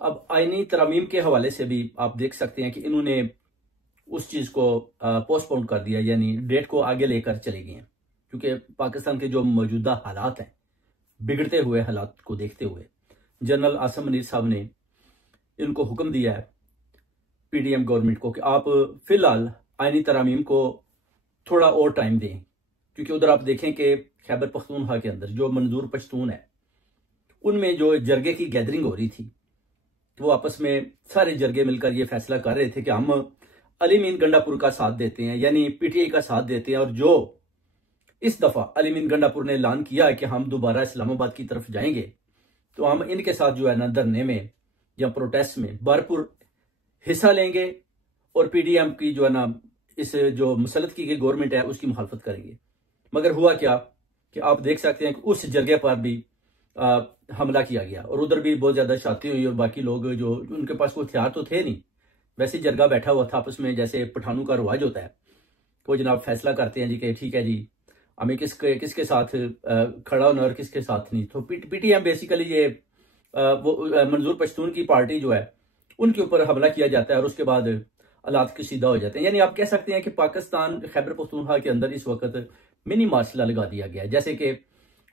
अब आईनी तरमीम के हवाले से भी आप देख सकते हैं कि इन्होंने उस चीज को पोस्टपोन कर दिया, यानी डेट को आगे लेकर चले गए हैं, क्योंकि पाकिस्तान के जो मौजूदा हालात हैं, बिगड़ते हुए हालात को देखते हुए जनरल आसिम मुनीर साहब ने इनको हुक्म दिया है पीडीएम गवर्नमेंट को कि आप फिलहाल आईनी तरमीम को थोड़ा और टाइम दें, क्योंकि उधर आप देखें कि खैबर पख्तूनख्वा के अंदर जो मंजूर पश्तून है, उनमें जो जरगे की गैदरिंग हो रही थी, वो आपस में सारे जरगे मिलकर ये फैसला कर रहे थे कि हम अली मीन गंडापुर का साथ देते हैं, यानी पीटीआई का साथ देते हैं। और जो इस दफा अली मीन गंडापुर ने ऐलान किया है कि हम दोबारा इस्लामाबाद की तरफ जाएंगे, तो हम इनके साथ जो है ना धरने में या प्रोटेस्ट में भरपूर हिस्सा लेंगे और पीडीएम की जो है ना इस जो मुसलत की गई गवर्नमेंट है उसकी मुखालफत करेंगे। मगर हुआ क्या कि आप देख सकते हैं कि उस जगह पर भी हमला किया गया और उधर भी बहुत ज्यादा शाती हुई और बाकी लोग जो उनके पास कोई हथियार तो थे नहीं, वैसे जरगा बैठा हुआ था आपस में, जैसे पठानों का रिवाज होता है। वो जनाब फैसला करते हैं जी कि ठीक है जी, हमें किसके साथ खड़ा होना और किसके साथ नहीं। तो पीटीएम बेसिकली ये वो मंजूर पश्तून की पार्टी जो है उनके ऊपर हमला किया जाता है और उसके बाद हालात कशीदा हो जाते हैं। यानी आप कह सकते हैं कि पाकिस्तान खैबर पख्तूनख्वा के अंदर इस वक्त मिनी मार्शल लगा दिया गया है। जैसे कि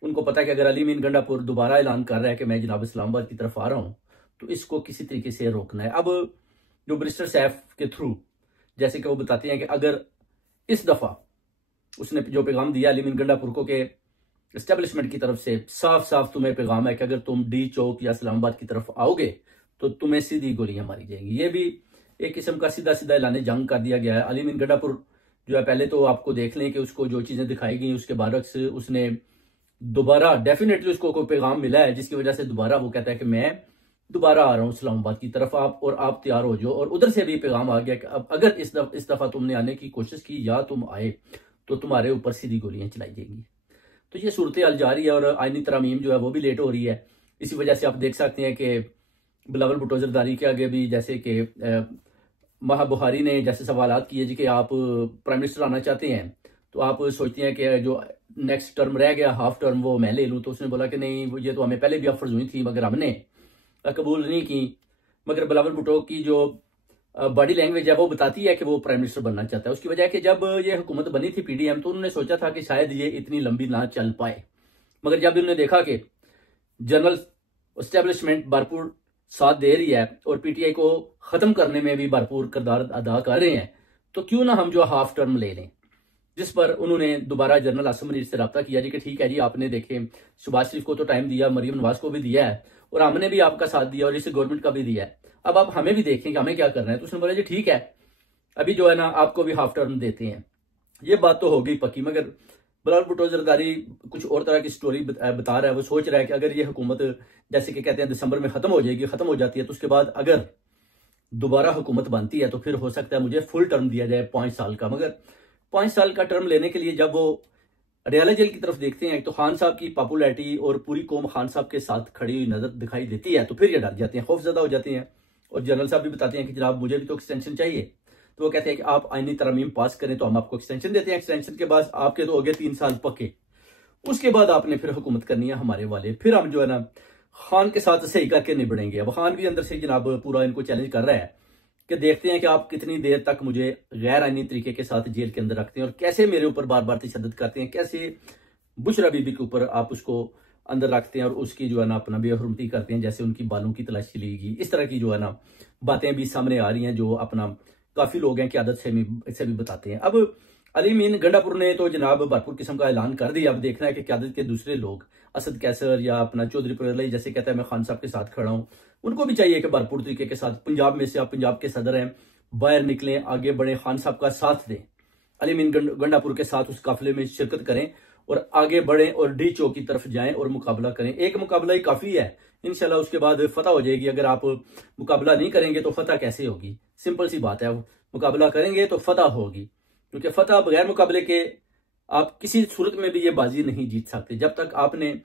उनको पता है कि अगर अली मीन गंडापुर दोबारा ऐलान कर रहा है कि मैं जनाब इस्लामाबाद की तरफ आ रहा हूं, तो इसको किसी तरीके से रोकना है। अब जो बैरिस्टर सैफ के थ्रू जैसे कि वो बताते हैं कि अगर इस दफा उसने जो पैगाम दिया अली मीन गंडापुर को कि एस्टेब्लिशमेंट की तरफ से साफ साफ तुम्हें पैगाम है कि अगर तुम डी चौक या इस्लामाबाद की तरफ आओगे तो तुम्हें सीधी गोलियां मारी जाएंगी। ये भी एक किस्म का सीधा सीधा ऐलान जंग कर दिया गया है। अली मीन गंडापुर जो है, पहले तो आपको देख लें कि उसको जो चीजें दिखाई गई उसके बरक्स उसने दोबारा डेफिनेटली उसको कोई पैगाम मिला है जिसकी वजह से दोबारा वो कहता है कि मैं दोबारा आ रहा हूं इस्लामाबाद की तरफ, आप तैयार हो जाओ। और उधर से भी पैगाम आ गया कि अब अगर इस दफा तुमने आने की कोशिश की या तुम आए तो तुम्हारे ऊपर सीधी गोलियां चलाई जाएंगी। तो ये सूरत हाल जारी है और आईनी तरमीम जो है वो भी लेट हो रही है। इसी वजह से आप देख सकते हैं कि बिलावल भुट्टो जरदारी के आगे भी जैसे कि महा बुखारी ने जैसे सवालात किए जी कि आप प्राइम मिनिस्टर आना चाहते हैं, तो आप सोचते हैं कि जो नेक्स्ट टर्म रह गया हाफ टर्म वो मैं ले लूं। तो उसने बोला कि नहीं, ये तो हमें पहले भी ऑफर्स हुई थी मगर हमने कबूल नहीं की। मगर बिलावल भुट्टो की जो बॉडी लैंग्वेज है वो बताती है कि वो प्राइम मिनिस्टर बनना चाहता है। उसकी वजह कि जब ये हुकूमत बनी थी पीडीएम, तो उन्होंने सोचा था कि शायद ये इतनी लंबी ना चल पाए, मगर जब उन्होंने देखा कि जनरल एस्टेब्लिशमेंट भरपूर साथ दे रही है और पीटीआई को खत्म करने में भी भरपूर किरदार अदा कर रहे हैं, तो क्यों ना हम जो हाफ टर्म ले लें। जिस पर उन्होंने दोबारा जनरल आसिम मुनीर से रब्ता किया जी कि ठीक है जी, आपने देखे शहबाज शरीफ को तो टाइम दिया, मरियम नवाज को भी दिया है और हमने भी आपका साथ दिया और इस गवर्नमेंट का भी दिया है, अब आप हमें भी देखें कि हमें क्या करना है। तो उसने बोला जी ठीक है, अभी जो है ना आपको भी हाफ टर्म देते हैं। ये बात तो हो गई पक्की, मगर बिलावल भुट्टो जरदारी कुछ और तरह की स्टोरी बता रहा है। वो सोच रहा है कि अगर ये हुकूमत जैसे कि कहते हैं दिसंबर में खत्म हो जाएगी, खत्म हो जाती है, तो उसके बाद अगर दोबारा हुकूमत बनती है तो फिर हो सकता है मुझे फुल टर्म दिया जाए 5 साल का। मगर 5 साल का टर्म लेने के लिए जब वो रियाला जेल की तरफ देखते हैं तो खान साहब की पॉपुलैरिटी और पूरी कौम खान साहब के साथ खड़ी हुई नजर दिखाई देती है, तो फिर ये डर जाते हैं, खौफजदा हो जाते हैं। और जनरल साहब भी बताते हैं कि जनाब मुझे भी तो एक्सटेंशन चाहिए। तो वो कहते हैं कि आप आईनी तरमीम पास करें तो हम आपको एक्सटेंशन देते हैं, एक्सटेंशन के बाद आपके तो हो गए 3 साल पक्के, उसके बाद आपने फिर हुकूमत करनी है हमारे वाले, फिर हम जो है ना खान के साथ सही करके निबड़ेंगे। अब खान भी अंदर से जनाब पूरा इनको चैलेंज कर रहा है कि देखते हैं कि आप कितनी देर तक मुझे गैर आईनी तरीके के साथ जेल के अंदर रखते हैं और कैसे मेरे ऊपर बार बार तशद्दुद करते हैं, कैसे बुशरा बीबी के ऊपर आप उसको अंदर रखते हैं और उसकी जो है ना अपना बेहरमती करते हैं, जैसे उनकी बालों की तलाशी लीगी। इस तरह की जो है ना बातें भी सामने आ रही हैं जो अपना काफी लोग हैं क्यादत से भी बताते हैं। अब अली मीन गंडापुर ने तो जनाब भरपूर किस्म का ऐलान कर दिया। अब देखना है कि क्यादत के दूसरे लोग असद कैसर या अपना चौधरी पुरलाई जैसे कहता है मैं खान साहब के साथ खड़ा हूं, उनको भी चाहिए कि भरपूर तरीके के साथ पंजाब में से, आप पंजाब के सदर हैं, बाहर निकलें, आगे बढ़े, खान साहब का साथ दें, अली मीन गंडापुर के साथ उस काफिले में शिरकत करें और आगे बढ़ें और डी चौक की तरफ जाएं और मुकाबला करें। एक मुकाबला ही काफी है, इंशाल्लाह उसके बाद फतह हो जाएगी। अगर आप मुकाबला नहीं करेंगे तो फतह कैसे होगी? सिंपल सी बात है, मुकाबला करेंगे तो फतह होगी, क्योंकि फतह बगैर मुकाबले के आप किसी सूरत में भी ये बाजी नहीं जीत सकते जब तक आपने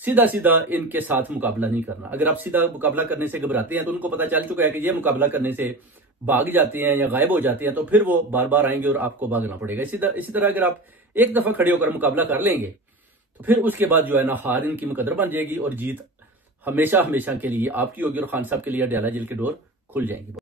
सीधा सीधा इनके साथ मुकाबला नहीं करना। अगर आप सीधा मुकाबला करने से घबराते हैं तो उनको पता चल चुका है कि ये मुकाबला करने से भाग जाते हैं या गायब हो जाते हैं, तो फिर वो बार बार आएंगे और आपको भागना पड़ेगा। इसी तरह अगर आप एक दफा खड़े होकर मुकाबला कर लेंगे तो फिर उसके बाद जो है ना हार इनकी मुकद्दर बन जाएगी और जीत हमेशा हमेशा के लिए आपकी होगी और खान साहब के लिए अडयाला जेल की डोर खुल जाएंगी।